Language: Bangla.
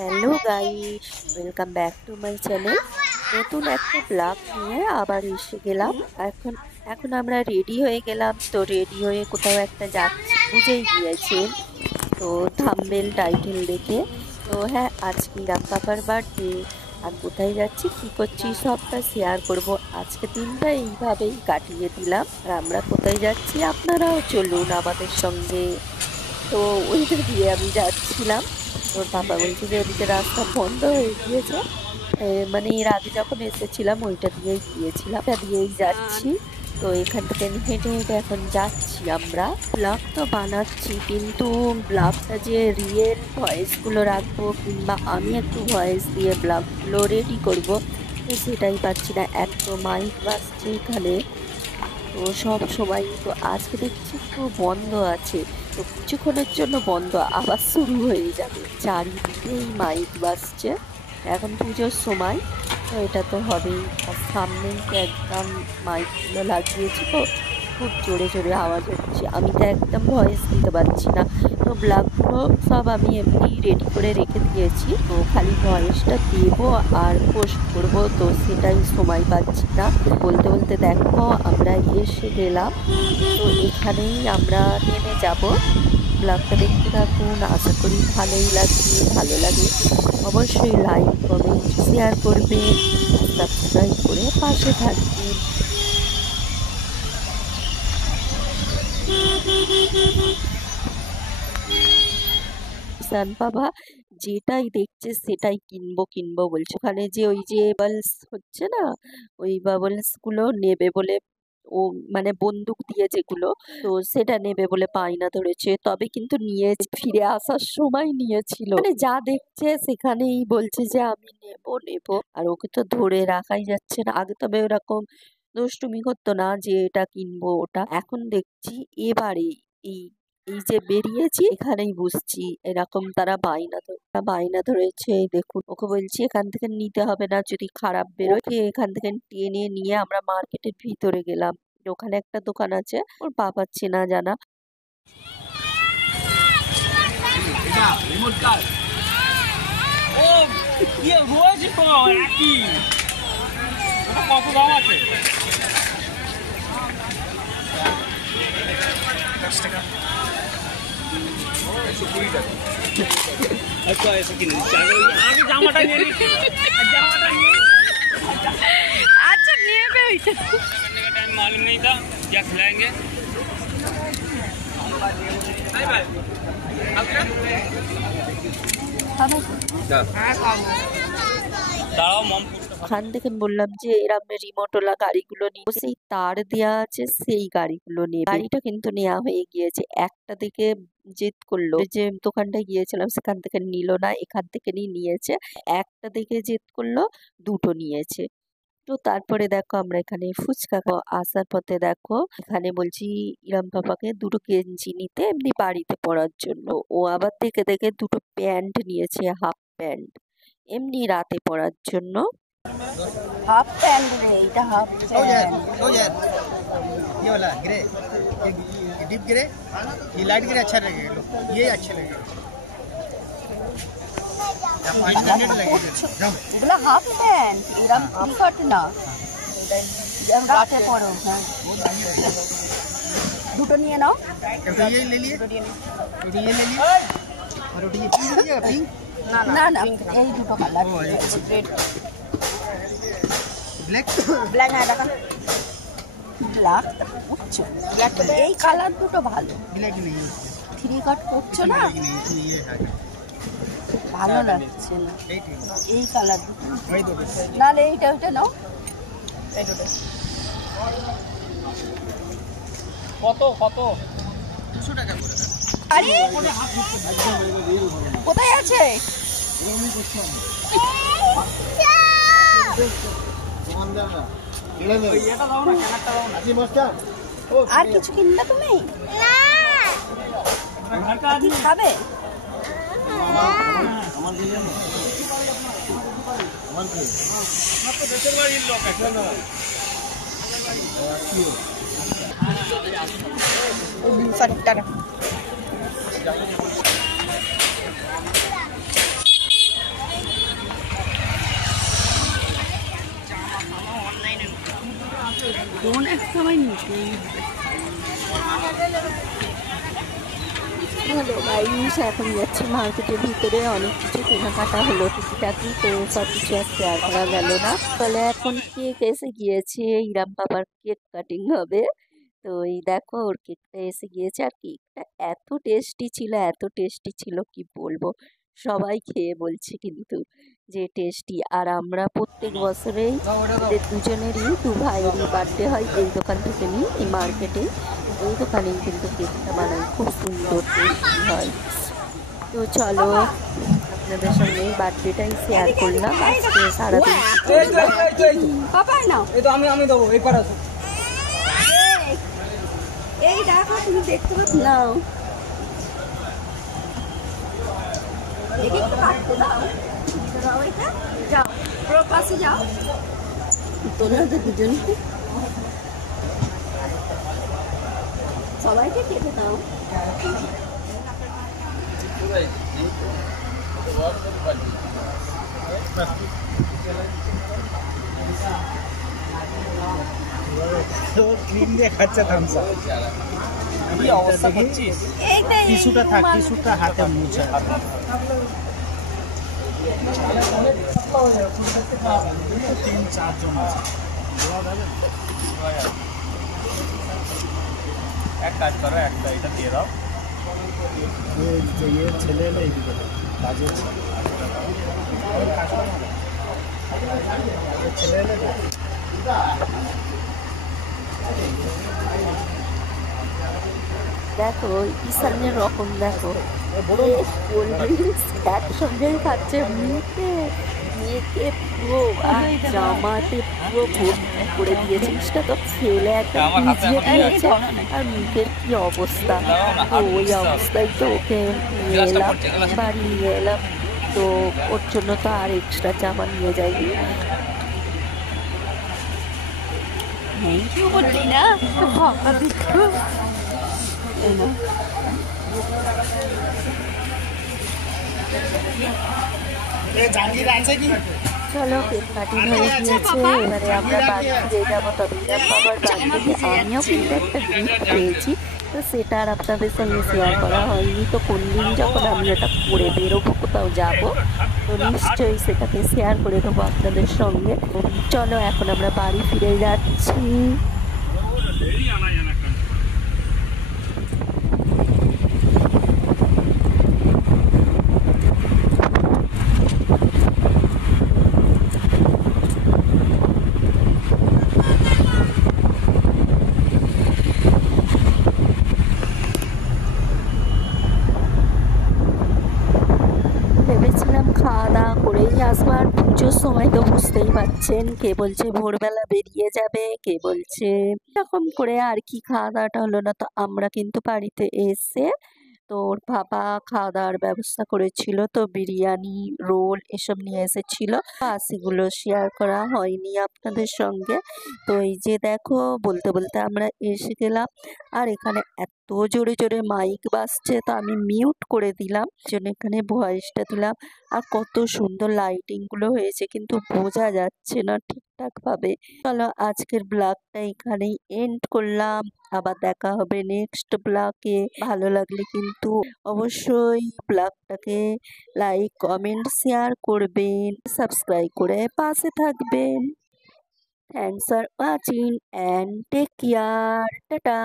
Hello guys, welcome back to my channel. নতুন একটা ব্লগ নিয়ে আবার এসে গেলাম। এখন এখন আমরা রেডি হয়ে গেলাম। তো রেডি হয়ে কোথাও একটা যাচ্ছি, বুঝেই গিয়েছেন তো থাম্বনেল টাইটেল দেখে। তো হ্যাঁ, আজকে রাম পাপার বার্থডে। আর কোথায় যাচ্ছি, কি করছি, সবটা শেয়ার করব। আজকে দিনটা এইভাবেই কাটিয়ে দিলাম। আর আমরা কোথায় যাচ্ছি, আপনারাও চলুন আমাদের সঙ্গে। তো ওইটা দিয়ে আমি যাচ্ছিলাম। ওর পাপা বলছে যে ওদিকে রাস্তা বন্ধ হয়ে গিয়েছে। মানে এর আগে যখন এসেছিলাম ওইটা দিয়েই গিয়েছিলাম, এটা দিয়েই যাচ্ছি। তো এখান থেকে হেঁটে হেঁটে এখন যাচ্ছি আমরা। ব্লগ তো বানাচ্ছি, কিন্তু ব্লগটা যে রিয়েল ভয়েসগুলো রাখবো কিংবা আমি একটু ভয়েস দিয়ে ব্লগগুলো রেডি করবো, তো সেটাই পাচ্ছি না। এক তো মাইক বাজছে এখানে, তো সব সময়। তো আজকে দেখছি একটু বন্ধ আছে, তো কিছুক্ষণের জন্য বন্ধ, আবার শুরু হয়ে যাবে। চারিদিকেই মাইক বাজছে, এখন পুজোর সময়, তো এটা তো হবেই। আর সামনেই তো একদম মাইকগুলো লাগিয়েছি, তো খুব জোরে জোরে আওয়াজ হচ্ছে। আমি তো একদম ভয়েস দিতে পারছি না। তো ব্লগগুলো সব আমি এমনি রেডি করে রেখে দিয়েছি, তো খালি ভয়েসটা দেবো আর পোস্ট করবো, তো সেটাই সময় পাচ্ছি না। বলতে বলতে দেখো আমরা এসে গেলাম। তো এখানেই আমরা নেমে যাব। ব্লগটা দেখতে থাকুন, আশা করি ভালোই লাগবে। ভালো লাগে অবশ্যই লাইক কমেন্ট শেয়ার করবেন, সাবস্ক্রাইব করে পাশে থাকবেন। ঈশান বাবা যেটাই দেখছে সেটাই কিনবো কিনবো বলছে। ওখানে যে ওই যে বাবলস হচ্ছে না, ওই বাবলস গুলো নেবে বলে, ও মানে বন্দুক দিয়ে যেগুলো, তো সেটা নেবে বলে বায়না ধরেছে। তবে কিন্তু নিয়ে ফিরে আসার সময় নিয়েছিল। মানে যা দেখছে সেখানেই বলছে যে আমি নেবো নেবো। আর ওকে তো ধরে রাখাই যাচ্ছে না। আগে তবে ওরকম দুষ্টুমি করতো না যে এটা কিনবো ওটা। এখন দেখছি এবারে এই এই যে বেরিয়েছি এখানেই বুঝছি এরকম তারা বায়না ধরেছে। দেখুন, ওকে বলছি এখান থেকে নিতে হবে না, যদি খারাপ বেরোয়। এখান থেকে টেনে নিয়ে আমরা মার্কেটের ভিতরে গেলাম। ওখানে একটা দোকান আছে, ওর বাবার চেনা জানা। अच्छा ऐसा कि नहीं चलो आगे जामाटा নিয়ে নি जामाटा নিয়ে अच्छा নিয়ে বে ওইটা करने का टाइम मालूम नहीं था क्या खिलाएंगे भाई भाई दाঁড়াও মম ওখান থেকে বললাম যে এরম রিমোটওয়ালা গাড়িগুলো নিয়ে, সেই তার দেওয়া আছে সেই গাড়িগুলো নিয়ে। গাড়িটা কিন্তু নেওয়া হয়ে গিয়েছে। একটা দিকে জেদ করলো, যে দোকানটায় গিয়েছিলাম সেখান থেকে নিল না, এখান থেকে নিয়েছে। একটা দিকে জেদ করলো, দুটো নিয়েছে। তো তারপরে দেখো আমরা এখানে ফুচকা আসার পথে দেখো এখানে বলছি ইরাম পাপাকে দুটো গেঞ্জি নিতে, এমনি বাড়িতে পরার জন্য। ও আবার দেখে দেখে দুটো প্যান্ট নিয়েছে, হাফ প্যান্ট, এমনি রাতে পরার জন্য। हाफ पैंट रे এটা हाफ लो यार पैंट लो यार ये वाला ग्रे ये डीप ग्रे ये लाइट ग्रे अच्छा लगेगा लो ये अच्छे लगेगा या 5 मिनट लगेगा जाओ এগুলো হাফ প্যান্ট এরকম টি-শার্ট না যেমন রাতে পরো। হ্যাঁ দুটো নিয়ে নাও। एक तो ये ले लिए एक तो ये ले लिए और ये पिंक लीजिएगा पिंक না না এই দুটো কালার ও, এই রেড ब्लैक ব্ল্যাক না দেখা ব্ল্যাক উচ্চ ব্ল্যাক এই কালার দুটো ভালো। ब्लैक नहीं থ্রি কাট করছো না, ब्लैक नहीं इसमें ये है ভালো লাগছে না। ठीक है এই কালার দুটো वही दो নালে এইটা ওইটা নাও। এই দুটো কত কত 200 টাকা করে আরে কোথায় আছে? এটা দাও না ক্যামেরাটা দাও না আর কিছু কিনবে তুমি? ঘরটা কি খাবে? তো দেশের বাড়ির লোক আছে সরি টাটা। কোন এক সময় নিতেই হবে। হলো গাইস, এখন যাচ্ছি মার্কেটের ভিতরে, অনেক কিছু কেনাকাটা হলো টুকিটাকি, তো সব কিছু আর শেয়ার করা গেল না। তাহলে এখন কেক এসে গিয়েছে, ইরাম বাবার কেক কাটিং হবে। তো এই দেখো ওর কেকটা এসে গিয়েছে, আর কেকটা এত টেস্টি ছিল, এত টেস্টি ছিল কি বলবো। সবাই খেয়ে বলছে কিন্তু যে টেস্টি। আর আমরা প্রত্যেক বছরেই এদের দুজনেরই, দু ভাইয়েরই বার্থডে হয় এই দোকান থেকে নিই, এই মার্কেটে এই দোকানেই কিন্তু কেকটা বানাই, খুব সুন্দর টেস্টি হয়। তো চলো আপনাদের সঙ্গে এই বার্থডেটাই শেয়ার করলাম। আজকে সারাদিন কি করলাম। পাপাই নাও, এই তো আমি দেবো এই পাড়া তো। এই দেখো তুমি দেখতে পাচ্ছ নাও দেখি একটু কাটতে দাও, দিতে দাও এটা। যাও পুরো পাশে যাও, তোমরা তো দুজনকে সবাইকে খেতে দাও। তো ক্রিম দিয়ে খাচ্ছে থামসা। কি অবস্থা করছিস? এইটাই টিস্যুটা থাক, টিস্যুটা হাতে মুছে। তিন চারজন আছে। এক কাজ করো, একটা এটা দিয়ে দাও। ছেলে এলে এইদিকে কাজে ছেলে এলে দেখো ঈশানের রকম, দেখো কোল্ড ড্রিঙ্কস একসঙ্গেই খাচ্ছে, মুখে মেখে পুরো আর জামাতে পুরো ভর্তি করে দিয়েছে। সেটা তো ফেলে একটা ভিজিয়ে দিয়েছে, আর মুখের কি অবস্থা। তো ওই অবস্থায় তো ওকে নিয়ে এলাম, বাড়ি নিয়ে এলাম। তো ওর জন্য তো আর এক্সট্রা জামা নিয়ে যাইনি। থ্যাংক ইউ বললি না, ভাবা দিচ্ছ। জাহাঙ্গীর আছে কি? চলো কেক কাটিং হয়ে গিয়েছে, এবারে আমরা বাড়ি ফিরে যাবো। তবে ইরাম বাবার বাড়ি থেকে আমিও কিন্তু একটা গিফট পেয়েছি, তো সেটা আর আপনাদের সঙ্গে শেয়ার করা হয়নি। তো কোন দিন যখন আমি ওটা পরে বেরোবো, কোথাও যাবো, তো নিশ্চয়ই সেটাকে শেয়ার করে দেবো আপনাদের সঙ্গে। চলো এখন আমরা বাড়ি ফিরে যাচ্ছি। ভেবেছিলাম খাওয়া দাওয়া করেই আসবো, আর পুজোর সময় তো বুঝতেই পারছেন, কে বলছে ভোরবেলা বেরিয়ে যাবে, কে বলছে এরকম করে আর কি। খাওয়া দাওয়াটা হলো না। তো আমরা কিন্তু বাড়িতে এসে, তো ওর বাবা খাওয়া দাওয়ার ব্যবস্থা করেছিল, তো বিরিয়ানি রোল এসব নিয়ে এসেছিল। সেগুলো শেয়ার করা হয়নি আপনাদের সঙ্গে। তো এই যে দেখো, বলতে বলতে আমরা এসে গেলাম, আর এখানে এত জোরে জোরে মাইক বাজছে, তো আমি মিউট করে দিলাম, জন্য এখানে ভয়েসটা দিলাম। আর কত সুন্দর লাইটিং গুলো হয়েছে, কিন্তু বোঝা যাচ্ছে না ঠিকঠাক ভাবে। চলো আজকের ব্লগটা এখানেই এন্ড করলাম, আবার দেখা হবে নেক্সট ব্লগে। ভালো লাগলে কিন্তু অবশ্যই ব্লগটাকে লাইক কমেন্ট শেয়ার করবেন, সাবস্ক্রাইব করে পাশে থাকবেন। Thanks for watching and take care, tata.